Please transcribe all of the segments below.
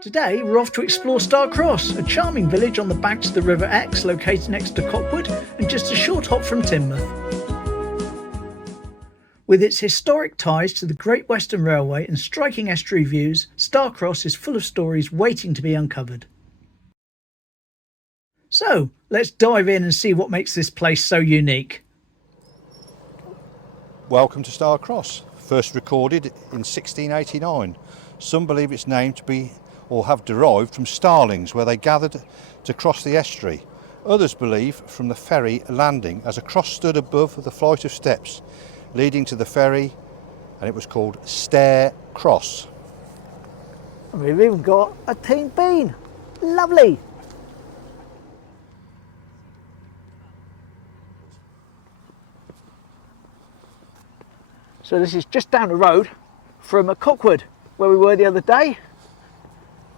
Today we're off to explore Starcross, a charming village on the banks of the River Exe located next to Cockwood and just a short hop from Teignmouth. With its historic ties to the Great Western Railway and striking estuary views, Starcross is full of stories waiting to be uncovered. So, let's dive in and see what makes this place so unique. Welcome to Starcross, first recorded in 1689. Some believe its name to be or have derived from starlings where they gathered to cross the estuary. Others believe from the ferry landing as a cross stood above the flight of steps leading to the ferry, and it was called Starcross. We've even got a team bean. Lovely! So this is just down the road from Cockwood, where we were the other day.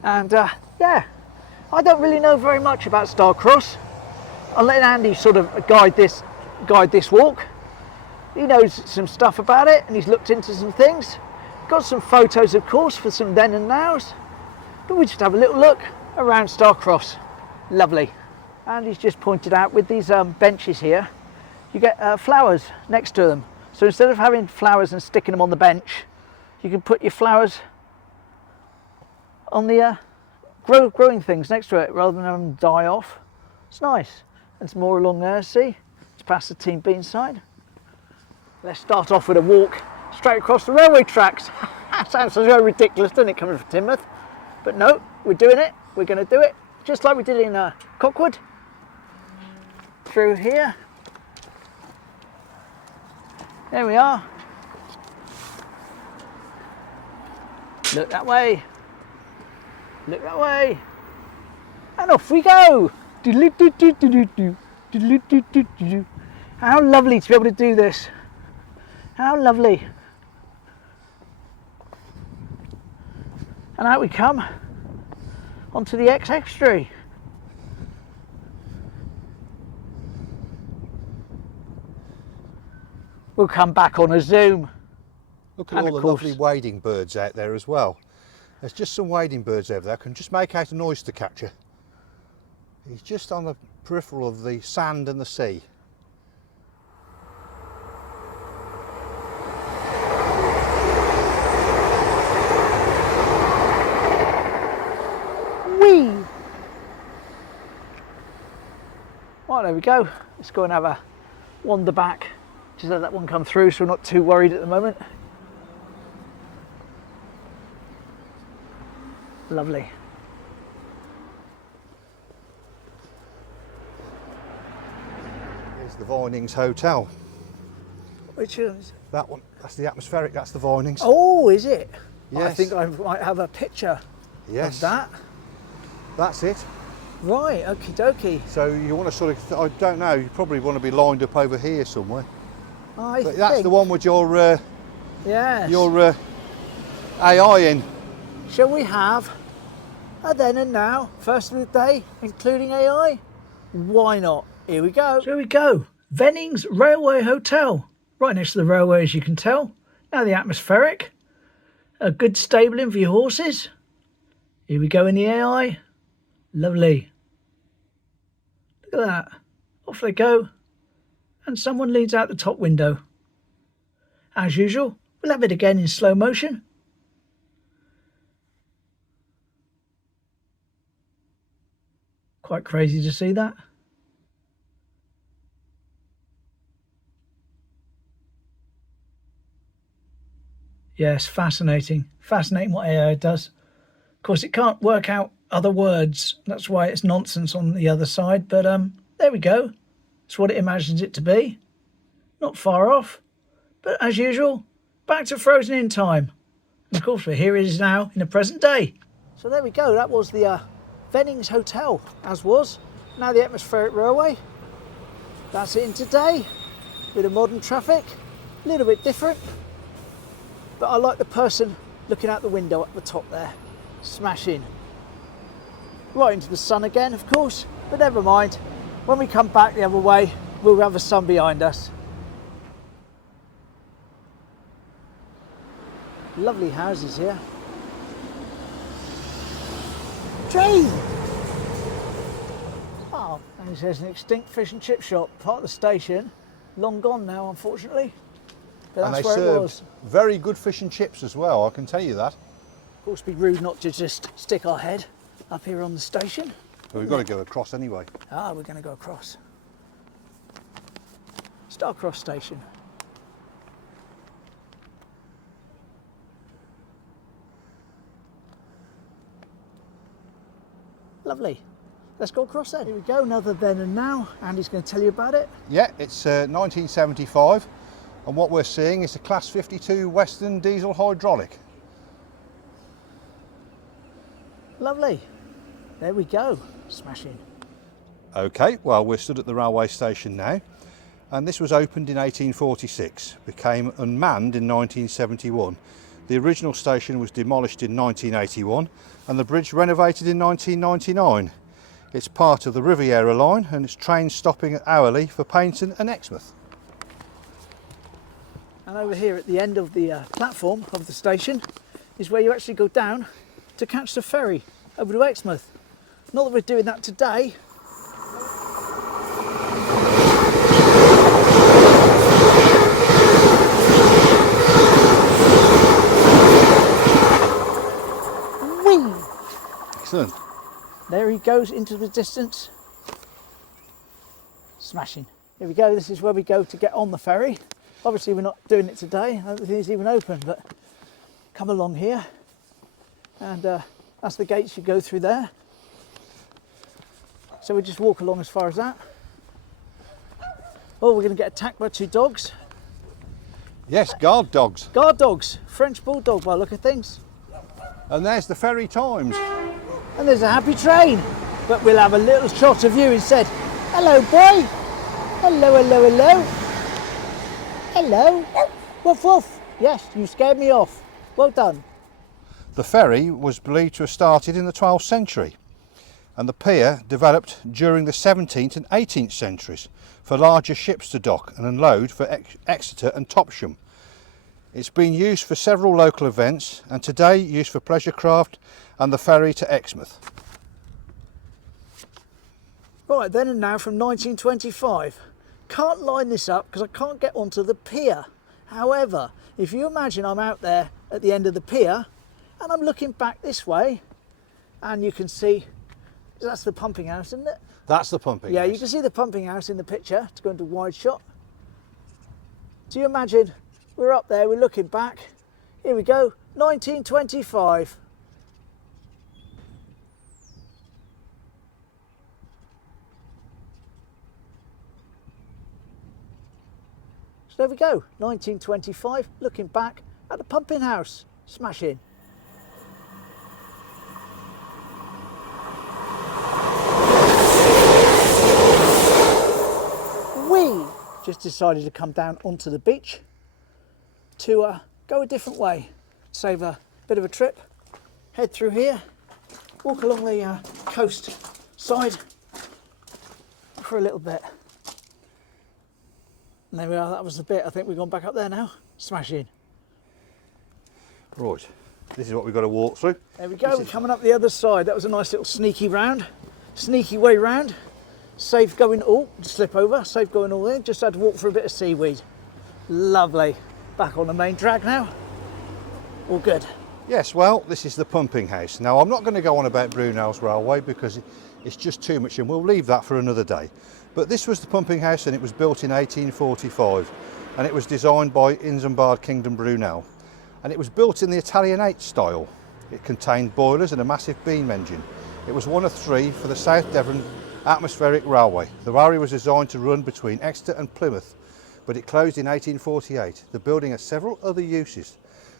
And yeah, I don't really know very much about Starcross. I'll let Andy sort of guide this walk. He knows some stuff about it and he's looked into some things. Got some photos, of course, for some then and nows. But we just have a little look around Starcross. Lovely. And he's just pointed out with these benches here, you get flowers next to them. So instead of having flowers and sticking them on the bench, you can put your flowers on the growing things next to it rather than having them die off. It's nice. And some more along there, see? It's past the team bean side. Let's start off with a walk straight across the railway tracks. That sounds so ridiculous, doesn't it, coming from Teignmouth? But no, we're doing it. We're going to do it just like we did in Cockwood. Through here. There we are. Look that way. Look that way. And off we go. How lovely to be able to do this. How lovely. And out we come onto the Exe estuary. We'll come back on a zoom. Look at all the lovely wading birds out there as well. There's just some wading birds over there. I can just make out an oyster catcher. He's just on the peripheral of the sand and the sea. Whee! Right, there we go. Let's go and have a wander back. Just let that one come through so we're not too worried at the moment. Lovely. Here's the Vinings Hotel. Which is? That one, that's the atmospheric, that's the Vinings. Oh, is it? Yes. I think I might have a picture of that. That's it. Right, okie dokie. So you want to sort of, I don't know, you probably want to be lined up over here somewhere. But that's the one with your yes. your AI in. Shall we have a then and now, first of the day, including AI? Why not? Here we go. So here we go. Vennings Railway Hotel. Right next to the railway, as you can tell. Now the atmospheric. A good stabling for your horses. Here we go in the AI. Lovely. Look at that. Off they go. And someone leads out the top window. As usual, we'll have it again in slow motion. Quite crazy to see that. Yes, fascinating. Fascinating what AI does. Of course, it can't work out other words. That's why it's nonsense on the other side. But there we go. It's what it imagines it to be. Not far off. But as usual, back to frozen in time. And of course, here it is now in the present day. So there we go. That was the Vennings Hotel, as was. Now the atmospheric railway. That's it in today. Bit of modern traffic. A little bit different. But I like the person looking out the window at the top there. Smashing. Right into the sun again, of course. But never mind. When we come back the other way, we'll have the sun behind us. Lovely houses here. train. Oh, and it says an extinct fish and chip shop, part of the station. Long gone now, unfortunately. But And that's they where it served was. very good fish and chips as well, I can tell you that. Of course, it'd be rude not to just stick our head up here on the station. But we've got to go across anyway. Ah, we're going to go across. Starcross station. Lovely. Let's go across then. Here we go, another then and now. Andy's going to tell you about it. Yeah, it's 1975, and what we're seeing is a Class 52 Western diesel hydraulic. Lovely. There we go. Smashing. Okay, well, we're stood at the railway station now, and this was opened in 1846, became unmanned in 1971. The original station was demolished in 1981 and the bridge renovated in 1999. It's part of the Riviera line and it's trains stopping hourly for Paignton and Exmouth. And over here at the end of the platform of the station is where you actually go down to catch the ferry over to Exmouth. Not that we're doing that today. Whee! Excellent. There he goes into the distance. Smashing. Here we go, this is where we go to get on the ferry. Obviously we're not doing it today, I don't think it's even open, but come along here and that's the gates you go through there. So we just walk along as far as that. Oh, we're going to get attacked by two dogs. Yes, guard dogs. Guard dogs, French bulldog by the look of things. And there's the ferry Times. And there's a happy train, but we'll have a little shot of you instead. Hello, boy. Hello, hello, hello. Hello. Woof, woof. Yes, you scared me off. Well done. The ferry was believed to have started in the 12th century, and the pier developed during the 17th and 18th centuries for larger ships to dock and unload for Exeter and Topsham. It's been used for several local events and today used for pleasure craft and the ferry to Exmouth. Right then and now from 1925. Can't line this up because I can't get onto the pier. However, if you imagine I'm out there at the end of the pier and I'm looking back this way and you can see, that's the pumping house, isn't it? That's the pumping Yeah, house. you can see the pumping house in the picture to go into wide shot. Do you imagine we're up there, we're looking back. Here we go, 1925. So there we go, 1925, looking back at the pumping house. Smashing. We just decided to come down onto the beach to go a different way, save a bit of a trip, head through here, walk along the coast side for a little bit. And there we are, that was the bit. I think we've gone back up there now. Smashing. Right, this is what we've got to walk through. There we go, we're coming up the other side. That was a nice little sneaky way round. Safe going, oh, slip over, safe going all in. Just had to walk through a bit of seaweed. Lovely. Back on the main drag now. All good. Yes, well, this is the pumping house. Now, I'm not going to go on about Brunel's Railway because it's just too much and we'll leave that for another day. But this was the pumping house and it was built in 1845 and it was designed by Isambard Kingdom Brunel. And it was built in the Italianate style. It contained boilers and a massive beam engine. It was one of three for the South Devon Atmospheric Railway. The railway was designed to run between Exeter and Plymouth, but it closed in 1848. The building has several other uses.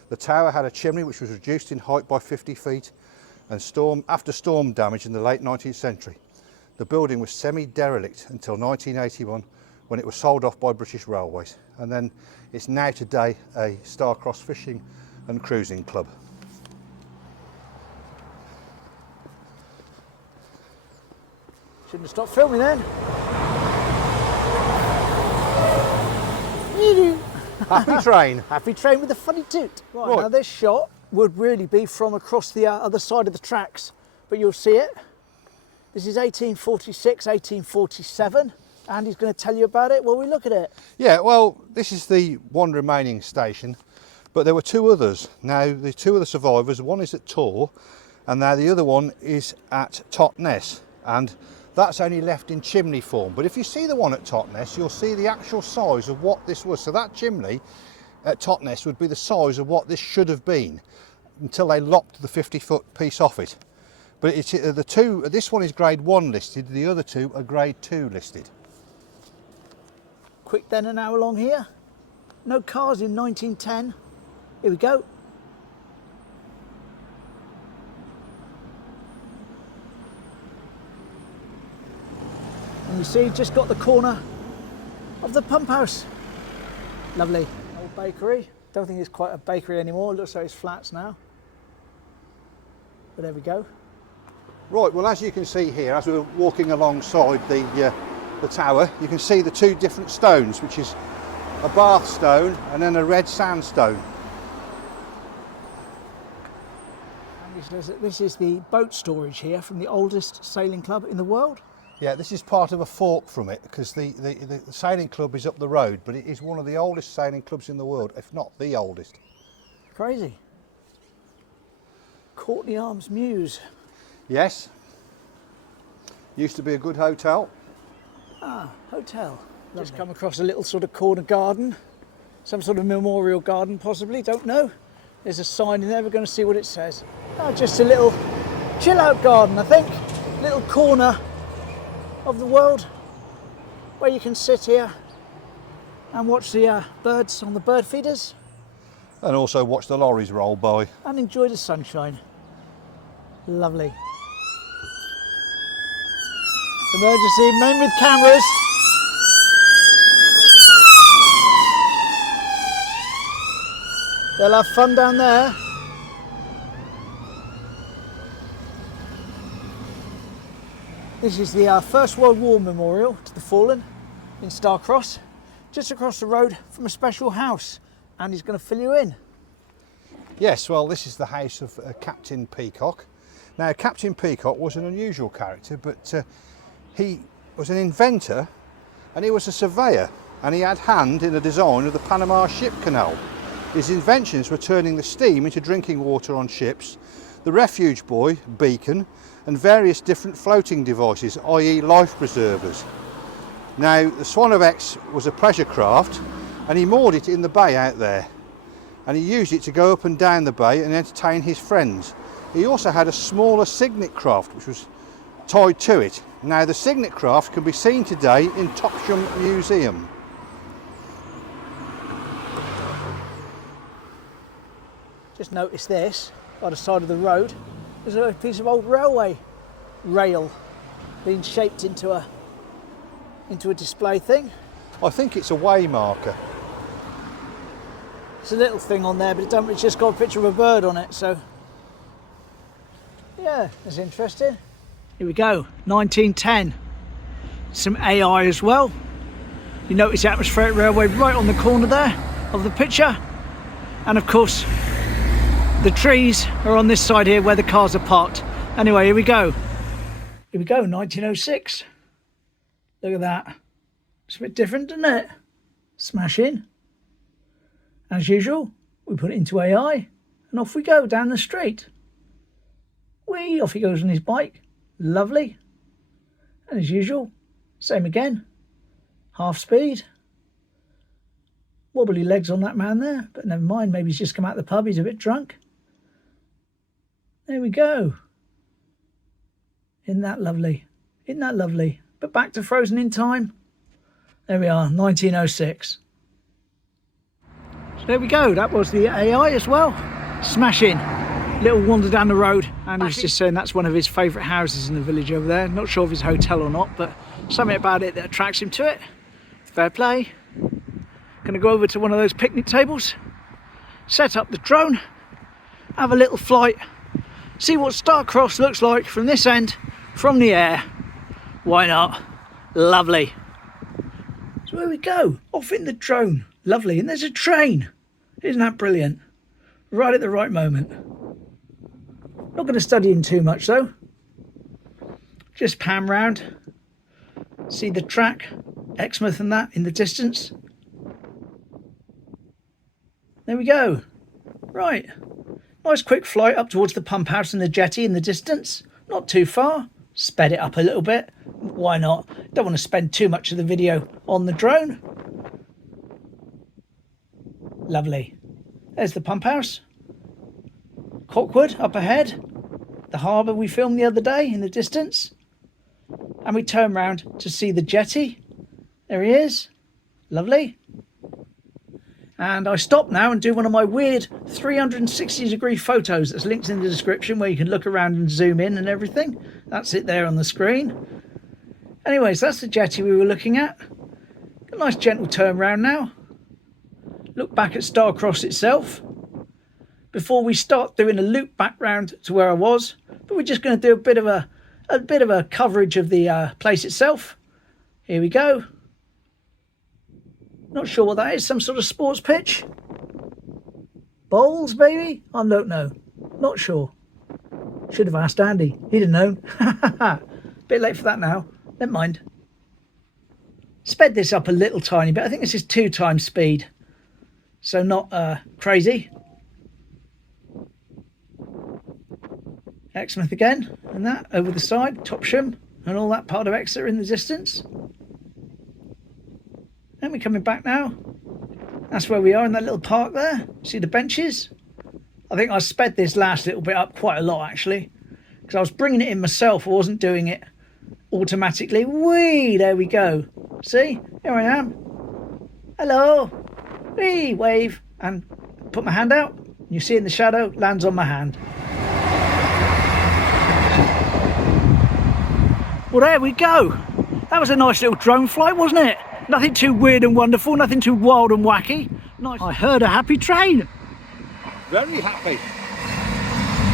The tower had a chimney which was reduced in height by 50 feet and after storm damage in the late 19th century. The building was semi-derelict until 1981 when it was sold off by British Railways, and then it's now today a Starcross fishing and cruising club. Shouldn't have stopped filming then. Happy train. Happy train with a funny toot. Right, Right. now this shot would really be from across the other side of the tracks but you'll see it. This is 1846, 1847. Andy's going to tell you about it while we look at it. Yeah, well, this is the one remaining station, but there were two others. Now, the two other survivors, one is at Tor, and now the other one is at Totnes, and that's only left in chimney form. But if you see the one at Totnes, you'll see the actual size of what this was. So that chimney at Totnes would be the size of what this should have been until they lopped the 50-foot piece off it. But it's the two. This one is grade 1 listed, the other two are grade 2 listed. Quick then, an hour long here. No cars in 1910. Here we go. And you see, just got the corner of the pump house. Lovely. Old bakery. Don't think it's quite a bakery anymore. It looks like it's flats now. But there we go. Right, well, as you can see here, as we're walking alongside the tower, you can see the two different stones, which is a Bath stone and then a red sandstone. And he says that this is the boat storage here from the oldest sailing club in the world. Yeah, this is part of a fork from it, because the sailing club is up the road, but it is one of the oldest sailing clubs in the world, if not the oldest. Crazy. Courtney Arms Mews. Yes. Used to be a good hotel. Ah, hotel. Just come across a little sort of corner garden. Some sort of memorial garden possibly, don't know. There's a sign in there, we're going to see what it says. Oh, just a little chill out garden, I think. Little corner of the world where you can sit here and watch the birds on the bird feeders. And also watch the lorries roll by. And enjoy the sunshine. Lovely. Emergency men with cameras. They'll have fun down there. This is the First World War Memorial to the fallen in Starcross, just across the road from a special house. And he's going to fill you in. Yes, well, this is the house of Captain Peacock. Now, Captain Peacock was an unusual character, but he was an inventor and he was a surveyor, and he had hand in the design of the Panama Ship Canal. His inventions were turning the steam into drinking water on ships, the refuge buoy, beacon, and various different floating devices, i.e. life preservers. Now, the Swan of X was a pleasure craft, and he moored it in the bay out there, and he used it to go up and down the bay and entertain his friends. He also had a smaller Signet craft which was tied to it. Now, the Signet craft can be seen today in Topsham Museum. Just notice this, by the side of the road, there's a piece of old railway rail being shaped into a display thing. I think it's a way marker. It's a little thing on there, but it's just got a picture of a bird on it, so yeah, that's interesting. Here we go, 1910. Some AI as well. You notice the atmospheric railway right on the corner there of the picture, and of course the trees are on this side here where the cars are parked. Anyway, here we go. Here we go, 1906. Look at that. It's a bit different, isn't it? Smash in. As usual, we put it into AI and off we go down the street. Whee, off he goes on his bike. Lovely. And as usual, same again. Half speed. Wobbly legs on that man there, but never mind, maybe he's just come out of the pub, he's a bit drunk. There we go. Isn't that lovely? Isn't that lovely? But back to frozen in time. There we are, 1906. So there we go, that was the AI as well. Smashing. Little wander down the road, and he was just saying that's one of his favourite houses in the village over there. Not sure if it's a hotel or not, but something about it that attracts him to it. Fair play. Going to go over to one of those picnic tables, set up the drone, have a little flight, see what Starcross looks like from this end, from the air. Why not? Lovely. So here we go, off in the drone. Lovely, and there's a train. Isn't that brilliant? Right at the right moment. Not going to study in too much though. just pan round, see the track, Exmouth and that in the distance. There we go. Right, nice quick flight up towards the pump house and the jetty in the distance. Not too far. Sped it up a little bit. Why not? Don't want to spend too much of the video on the drone. Lovely. There's the pump house. Cockwood up ahead. The harbour we filmed the other day in the distance. And we turn round to see the jetty. There he is. Lovely. And I stop now and do one of my weird 360-degree photos that's linked in the description, where you can look around and zoom in and everything. That's it there on the screen. Anyways, that's the jetty we were looking at. A nice gentle turn round now. Look back at Starcross itself before we start doing a loop back round to where I was. But we're just going to do a bit of a coverage of the place itself. Here we go. Not sure what that is. Some sort of sports pitch? Bowls, maybe? I don't know. Not sure. Should have asked Andy. He'd have known. Bit late for that now. Never mind. Sped this up a little tiny bit. I think this is 2 times speed. So not crazy. Exmouth again. And that over the side. Topsham. And all that part of Exeter in the distance. And we're coming back now. That's where we are in that little park there. See the benches? I think I sped this last little bit up quite a lot actually, because I was bringing it in myself. I wasn't doing it automatically. Whee! There we go. See? Here I am. Hello. Whee! Wave. And put my hand out. You see in the shadow, lands on my hand. Well, there we go. That was a nice little drone flight, wasn't it? Nothing too weird and wonderful, nothing too wild and wacky. Nice. I heard a happy train. Very happy.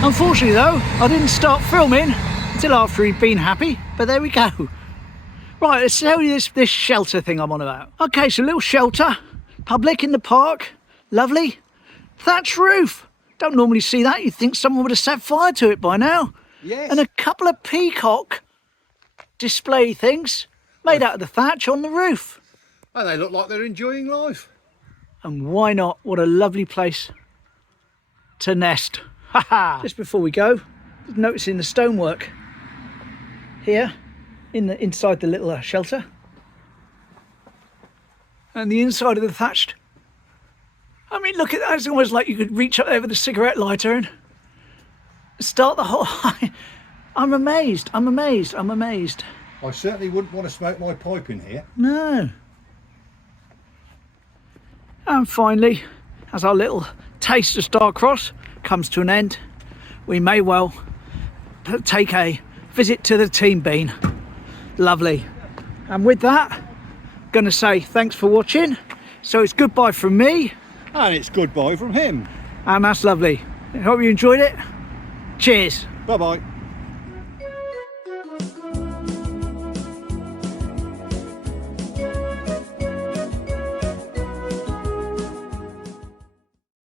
Unfortunately though, I didn't start filming until after he'd been happy, but there we go. Right, let's tell you this shelter thing I'm on about. Okay, so a little shelter, public in the park, lovely. Thatch roof. Don't normally see that. You'd think someone would have set fire to it by now. Yes. And a couple of peacock display things made out of the thatch on the roof. And they look like they're enjoying life. And why not? What a lovely place to nest. Just before we go, noticing the stonework here inside the little shelter. And the inside of the thatched. I mean, look at that. It's almost like you could reach up there with a cigarette lighter and start the whole... I'm amazed. I'm amazed. I'm amazed. I certainly wouldn't want to smoke my pipe in here. No. And finally, as our little taste of Starcross comes to an end, we may well take a visit to the Team Bean. Lovely. And with that, going to say thanks for watching. So it's goodbye from me. And it's goodbye from him. And that's lovely. I hope you enjoyed it. Cheers. Bye-bye.